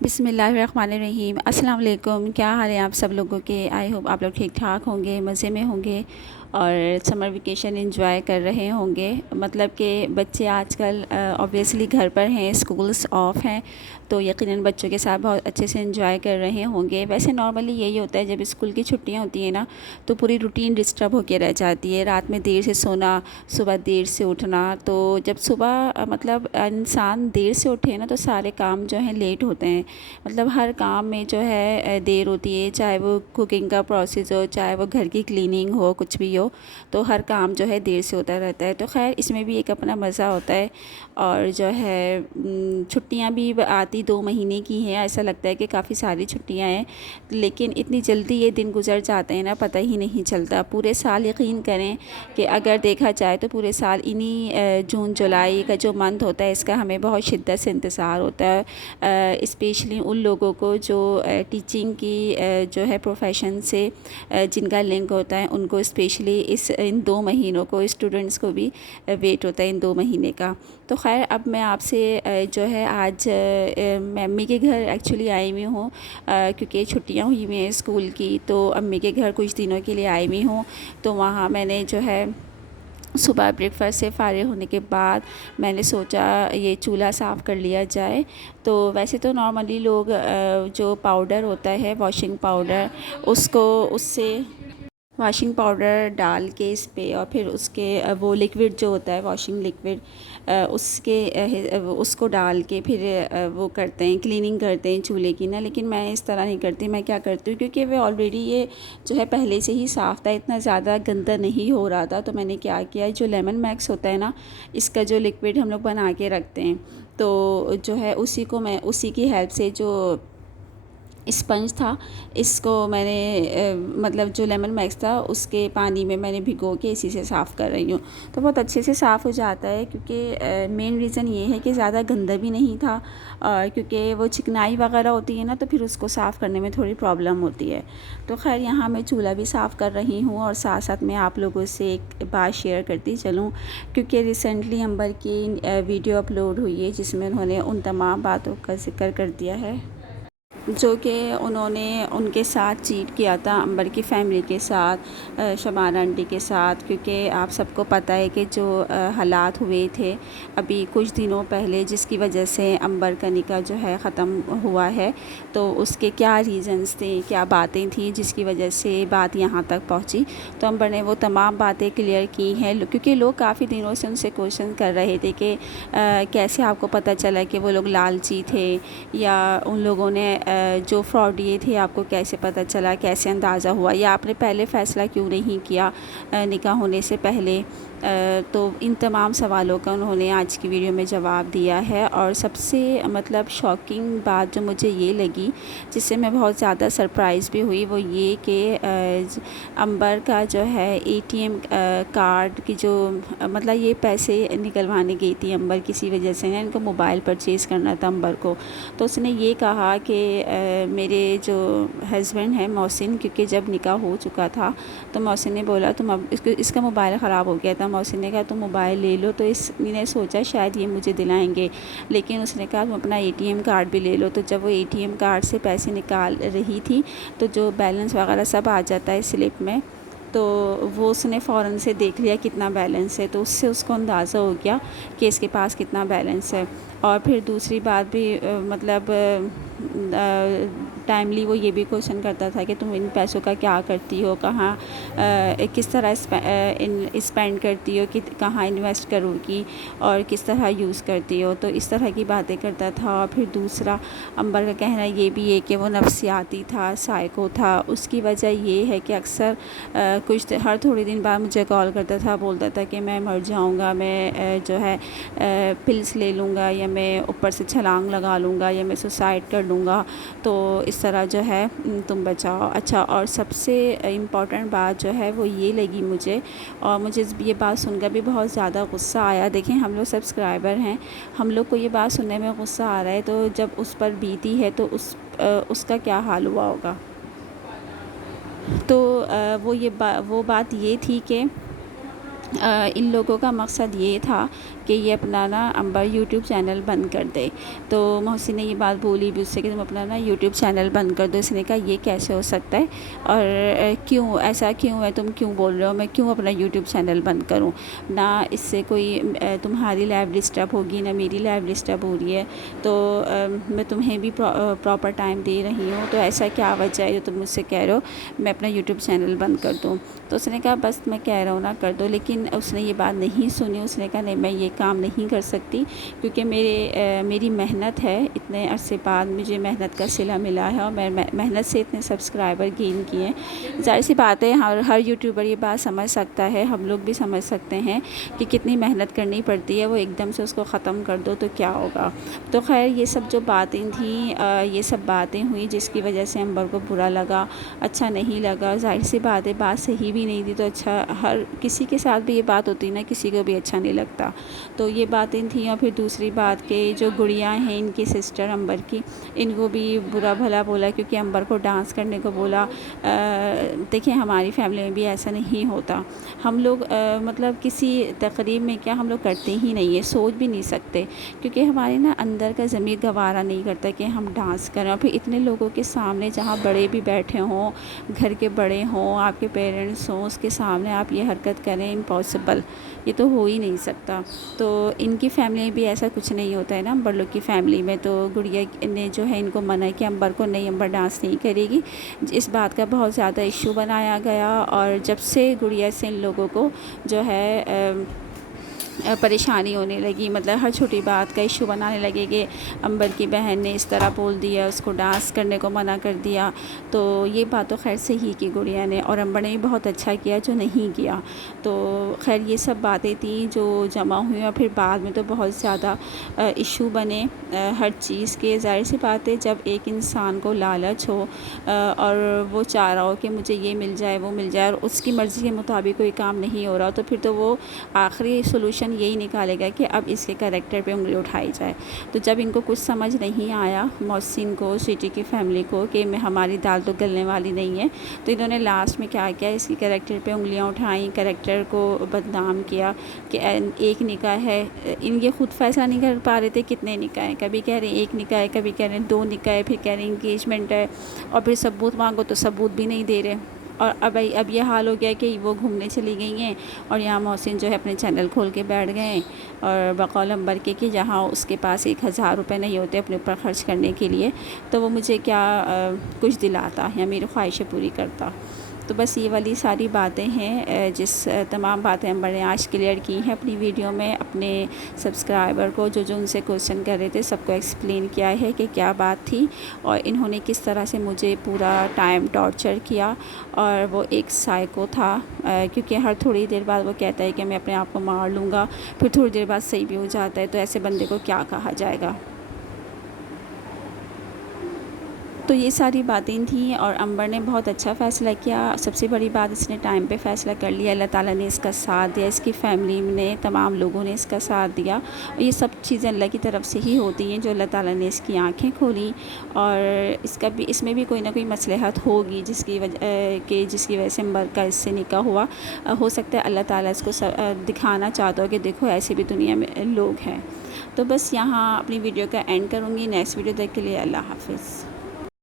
بسم اللہ الرحمن الرحیم۔ السلام علیکم، کیا حال ہے آپ سب لوگوں کے؟ آئی ہوپ آپ لوگ ٹھیک ٹھاک ہوں گے، مزے میں ہوں گے اور سمر ویکیشن انجوائے کر رہے ہوں گے۔ مطلب کہ بچے آج کل اوبویسلی گھر پر ہیں، اسکولس آف ہیں، تو یقیناً بچوں کے ساتھ بہت اچھے سے انجوائے کر رہے ہوں گے۔ ویسے نارملی یہی ہوتا ہے، جب اسکول کی چھٹیاں ہوتی ہیں نا تو پوری روٹین ڈسٹرب ہو کے رہ جاتی ہے۔ رات میں دیر سے سونا، صبح دیر سے اٹھنا، تو جب صبح مطلب انسان دیر سے اٹھے نا تو سارے کام جو ہیں لیٹ ہوتے ہیں۔ مطلب ہر کام میں جو ہے دیر ہوتی ہے، چاہے وہ کوکنگ کا پروسیس ہو، چاہے وہ گھر کی کلیننگ ہو، کچھ بھی ہو، تو ہر کام جو ہے دیر سے ہوتا رہتا ہے۔ تو خیر اس میں بھی ایک اپنا مزہ ہوتا ہے، اور جو ہے چھٹیاں بھی آتی 2 مہینے کی ہیں، ایسا لگتا ہے کہ کافی ساری چھٹیاں ہیں، لیکن اتنی جلدی یہ دن گزر جاتے ہیں نا، پتہ ہی نہیں چلتا۔ پورے سال یقین کریں کہ اگر دیکھا جائے تو پورے سال انہی جون جولائی کا جو منتھ ہوتا ہے، اس کا ہمیں بہت شدت سے انتظار ہوتا ہے، اسپیشلی ان لوگوں کو جو ٹیچنگ کی جو ہے پروفیشن سے جن کا لنک ہوتا ہے، ان کو اسپیشلی ان 2 مہینوں کو، اسٹوڈنٹس کو بھی ویٹ ہوتا ہے ان 2 مہینے کا۔ تو خیر اب میں آپ سے جو ہے آج میں امی کے گھر ایکچولی آئی ہوئی ہوں، کیونکہ چھٹیاں ہوئی ہوئی ہیں اسکول کی، تو امی کے گھر کچھ دنوں کے لیے آئی ہوئی ہوں۔ تو وہاں میں نے جو ہے صبح بریک فاسٹ سے فارغ ہونے کے بعد میں نے سوچا یہ چولہا صاف کر لیا جائے۔ تو ویسے تو نارملی لوگ جو پاؤڈر ہوتا ہے، واشنگ پاؤڈر، اس سے واشنگ پاؤڈر ڈال کے اس پہ، اور پھر اس کے وہ لکوڈ جو ہوتا ہے واشنگ لکوڈ، اس کو ڈال کے پھر وہ کرتے ہیں، کلیننگ کرتے ہیں چولہے کی نا۔ لیکن میں اس طرح نہیں کرتی، میں کیا کرتی ہوں، کیونکہ وہ آلریڈی یہ جو ہے پہلے سے ہی صاف تھا، اتنا زیادہ گندا نہیں ہو رہا تھا، تو میں نے کیا کیا، جو لیمن میکس ہوتا ہے نا، اس کا جو لکوڈ ہم لوگ بنا کے رکھتے ہیں، تو جو ہے اسی کی ہیلپ سے جو اسپنج تھا، اس کو میں نے مطلب جو لیمن میکس تھا اس کے پانی میں میں نے بھگو کے اسی سے صاف کر رہی ہوں، تو بہت اچھے سے صاف ہو جاتا ہے۔ کیونکہ مین ریزن یہ ہے کہ زیادہ گندا بھی نہیں تھا، کیونکہ وہ چکنائی وغیرہ ہوتی ہے نا، تو پھر اس کو صاف کرنے میں تھوڑی پرابلم ہوتی ہے۔ تو خیر یہاں میں چولہا بھی صاف کر رہی ہوں، اور ساتھ ساتھ میں آپ لوگوں سے ایک بات شیئر کرتی چلوں، کیونکہ ریسنٹلی امبر کی ویڈیو اپلوڈ ہوئی ہے، جس میں انہوں نے ان تمام باتوں کا ذکر کر دیا ہے جو کہ انہوں نے ان کے ساتھ چیٹ کیا تھا، امبر کی فیملی کے ساتھ، شبانہ آنٹی کے ساتھ۔ کیونکہ آپ سب کو پتہ ہے کہ جو حالات ہوئے تھے ابھی کچھ دنوں پہلے، جس کی وجہ سے امبر کا نکاح جو ہے ختم ہوا ہے، تو اس کے کیا ریزنز تھے، کیا باتیں تھیں جس کی وجہ سے بات یہاں تک پہنچی۔ تو امبر نے وہ تمام باتیں کلیئر کی ہیں، کیونکہ لوگ کافی دنوں سے ان سے کوشچن کر رہے تھے کہ کیسے آپ کو پتہ چلا کہ وہ لوگ لالچی تھے، یا ان لوگوں نے جو فراڈ یہ تھے آپ کو کیسے پتہ چلا، کیسے اندازہ ہوا، یا آپ نے پہلے فیصلہ کیوں نہیں کیا نکاح ہونے سے پہلے۔ تو ان تمام سوالوں کا انہوں نے آج کی ویڈیو میں جواب دیا ہے، اور سب سے مطلب شاکنگ بات جو مجھے یہ لگی، جس سے میں بہت زیادہ سرپرائز بھی ہوئی، وہ یہ کہ امبر کا جو ہے ATM کارڈ کی جو مطلب یہ پیسے نکلوانے گئی تھی امبر کسی وجہ سے، ان کو موبائل پرچیز کرنا تھا امبر کو، تو اس نے یہ کہا کہ میرے جو ہسبینڈ ہیں محسن، کیونکہ جب نکاح ہو چکا تھا تو محسن نے بولا تم اب اس کا موبائل خراب ہو گیا تھا، محسن نے کہا تم موبائل لے لو، تو اس نے سوچا شاید یہ مجھے دلائیں گے، لیکن اس نے کہا تم اپنا ATM کارڈ بھی لے لو۔ تو جب وہ ATM کارڈ سے پیسے نکال رہی تھی تو جو بیلنس وغیرہ سب آ جاتا ہے سلپ میں، تو وہ اس نے فوراً سے دیکھ لیا کتنا بیلنس ہے، تو اس سے اس کو اندازہ ہو گیا کہ اس کے پاس کتنا بیلنس ہے۔ اور پھر دوسری بات بھی مطلب ٹائملی وہ یہ بھی کوشچن کرتا تھا کہ تم ان پیسوں کا کیا کرتی ہو، کہاں کس طرح اسپینڈ کرتی ہو، کہاں انویسٹ کرو گی، اور کس طرح یوز کرتی ہو، تو اس طرح کی باتیں کرتا تھا۔ اور پھر دوسرا امبر کا کہنا یہ بھی ہے کہ وہ نفسیاتی تھا، سائیکو تھا۔ اس کی وجہ یہ ہے کہ اکثر ہر تھوڑے دن بعد مجھے کال کرتا تھا، بولتا تھا کہ میں مر جاؤں گا، میں جو ہے پلس لے لوں گا، یا میں اوپر سے چھلانگ لگا لوں گا، یا میں سوسائڈ کر لوں گا، تو اس طرح جو ہے تم بچاؤ۔ اچھا، اور سب سے امپورٹنٹ بات جو ہے وہ یہ لگی مجھے، اور مجھے یہ بات سن کر بھی بہت زیادہ غصہ آیا۔ دیکھیں ہم لوگ سبسکرائبر ہیں، ہم لوگ کو یہ بات سننے میں غصہ آ رہا ہے، تو جب اس پر بیتی ہے تو اس کا کیا حال ہوا ہوگا۔ تو وہ بات یہ تھی کہ ان لوگوں کا مقصد یہ تھا کہ یہ اپنا نا انبر یوٹیوب چینل بند کر دے۔ تو محسن نے یہ بات بولی بھی اس سے کہ تم اپنا نا یوٹیوب چینل بند کر دو۔ اس نے کہا یہ کیسے ہو سکتا ہے، اور کیوں ایسا کیوں ہے، تم کیوں بول رہے ہو، میں کیوں اپنا یوٹیوب چینل بند کروں، نہ اس سے کوئی تمہاری لائف ڈسٹرب ہوگی نہ میری لائف ڈسٹرب ہو رہی ہے، تو میں تمہیں بھی پراپر ٹائم دے رہی ہوں، تو ایسا کیا وجہ ہے جو تم مجھ سے کہہ رہے ہو میں اپنا یوٹیوب چینل بند کر دوں۔ تو اس نے کہا بس میں کہہ رہا ہوں نا کر دو، لیکن اس نے یہ بات نہیں سنی۔ اس نے کہا نہیں میں یہ کام نہیں کر سکتی، کیونکہ میری محنت ہے، اتنے عرصے بعد مجھے محنت کا صلہ ملا ہے، اور میں محنت سے اتنے سبسکرائبر گین کیے ہیں۔ ظاہر سی بات ہے ہر یوٹیوبر یہ بات سمجھ سکتا ہے، ہم لوگ بھی سمجھ سکتے ہیں کہ کتنی محنت کرنی پڑتی ہے، وہ ایک دم سے اس کو ختم کر دو تو کیا ہوگا۔ تو خیر یہ سب جو باتیں تھیں، یہ سب باتیں ہوئیں جس کی وجہ سے انبر کو برا لگا، اچھا نہیں لگا۔ ظاہر سی بات ہے بات صحیح بھی نہیں تھی، تو اچھا ہر کسی کے ساتھ بھی یہ بات ہوتی نا، کسی کو بھی اچھا نہیں لگتا۔ تو یہ باتیں تھیں، اور پھر دوسری بات کہ جو گڑیا ہیں ان کی سسٹر انبر کی، ان کو بھی برا بھلا بولا، کیونکہ انبر کو ڈانس کرنے کو بولا۔ دیکھیں ہماری فیملی میں بھی ایسا نہیں ہوتا، ہم لوگ مطلب کسی تقریب میں کیا ہم لوگ کرتے ہی نہیں ہیں، سوچ بھی نہیں سکتے، کیونکہ ہمارے نا اندر کا ضمیر گوارا نہیں کرتا کہ ہم ڈانس کریں، اور پھر اتنے لوگوں کے سامنے جہاں بڑے بھی بیٹھے ہوں، گھر کے بڑے ہوں، آپ کے پیرنٹس ہوں، اس کے سامنے آپ یہ حرکت کریں، امپاسبل، یہ تو ہو ہی نہیں سکتا۔ تو ان کی فیملی میں بھی ایسا کچھ نہیں ہوتا ہے نا، انبر لوگ کی فیملی میں۔ تو گڑیا نے جو ہے ان کو منع کیا انبر کو، نہیں انبر ڈانس نہیں کرے گی۔ اس بات کا بہت زیادہ ایشو بنایا گیا، اور جب سے گڑیا سے ان لوگوں کو جو ہے پریشانی ہونے لگی، مطلب ہر چھوٹی بات کا ایشو بنانے لگے کہ انبر کی بہن نے اس طرح بول دیا، اس کو ڈانس کرنے کو منع کر دیا۔ تو یہ بات تو خیر صحیح کی گڑیا نے، اور انبر نے بھی بہت اچھا کیا جو نہیں کیا۔ تو خیر یہ سب باتیں تھیں جو جمع ہوئیں، اور پھر بعد میں تو بہت زیادہ ایشو بنے ہر چیز کے۔ ظاہر سی بات ہے جب ایک انسان کو لالچ ہو، اور وہ چاہ رہا ہو کہ مجھے یہ مل جائے وہ مل جائے، اور اس کی مرضی کے مطابق کوئی کام نہیں ہو رہا، تو پھر تو وہ آخری سولوشن یہی نکالے گا کہ اب اس کے کریکٹر پہ انگلی اٹھائی جائے۔ تو جب ان کو کچھ سمجھ نہیں آیا، محسن کو، سویٹی کی فیملی کو، کہ ہماری دال تو گلنے والی نہیں ہے، تو انہوں نے لاسٹ میں کیا کیا، اس کی کریکٹر پہ انگلیاں اٹھائیں، کریکٹر کو بدنام کیا کہ ایک نکاح ہے۔ یہ خود فیصلہ نہیں کر پا رہے تھے کتنے نکاح ہیں، کبھی کہہ رہے ہیں ایک نکاح ہے، کبھی کہہ رہے ہیں 2 نکاح ہے، پھر کہہ رہے ہیں انگیجمنٹ ہے، اور پھر ثبوت مانگو تو ثبوت بھی نہیں دے رہے۔ اور اب یہ حال ہو گیا کہ وہ گھومنے چلی گئی ہیں، اور یہاں محسن جو ہے اپنے چینل کھول کے بیٹھ گئے ہیں، اور بقول انبر کے کہ جہاں اس کے پاس 1000 روپے نہیں ہوتے اپنے اوپر خرچ کرنے کے لیے، تو وہ مجھے کیا کچھ دلاتا یا میری خواہشیں پوری کرتا۔ تو بس یہ والی ساری باتیں ہیں، تمام باتیں انبر نے آج کلیئر کی ہیں اپنی ویڈیو میں، اپنے سبسکرائبر کو جو ان سے کوسچن کر رہے تھے سب کو ایکسپلین کیا ہے کہ کیا بات تھی، اور انہوں نے کس طرح سے مجھے پورا ٹائم ٹارچر کیا، اور وہ ایک سائیکو تھا، کیونکہ ہر تھوڑی دیر بعد وہ کہتا ہے کہ میں اپنے آپ کو مار لوں گا، پھر تھوڑی دیر بعد صحیح بھی ہو جاتا ہے، تو ایسے بندے کو کیا کہا جائے گا۔ تو یہ ساری باتیں تھیں، اور انبر نے بہت اچھا فیصلہ کیا۔ سب سے بڑی بات اس نے ٹائم پہ فیصلہ کر لیا، اللہ تعالیٰ نے اس کا ساتھ دیا، اس کی فیملی نے، تمام لوگوں نے اس کا ساتھ دیا، اور یہ سب چیزیں اللہ کی طرف سے ہی ہوتی ہیں جو اللہ تعالیٰ نے اس کی آنکھیں کھولیں، اور اس میں بھی کوئی نہ کوئی مصلحت ہوگی جس کی وجہ سے انبر کا اس سے نکاح ہوا۔ ہو سکتا ہے اللہ تعالیٰ اس کو دکھانا چاہتا ہو کہ دیکھو ایسے بھی دنیا میں لوگ ہیں۔ تو بس یہاں اپنی ویڈیو کا اینڈ کروں گی، نیکسٹ ویڈیو دیکھ کے لیے اللہ حافظ۔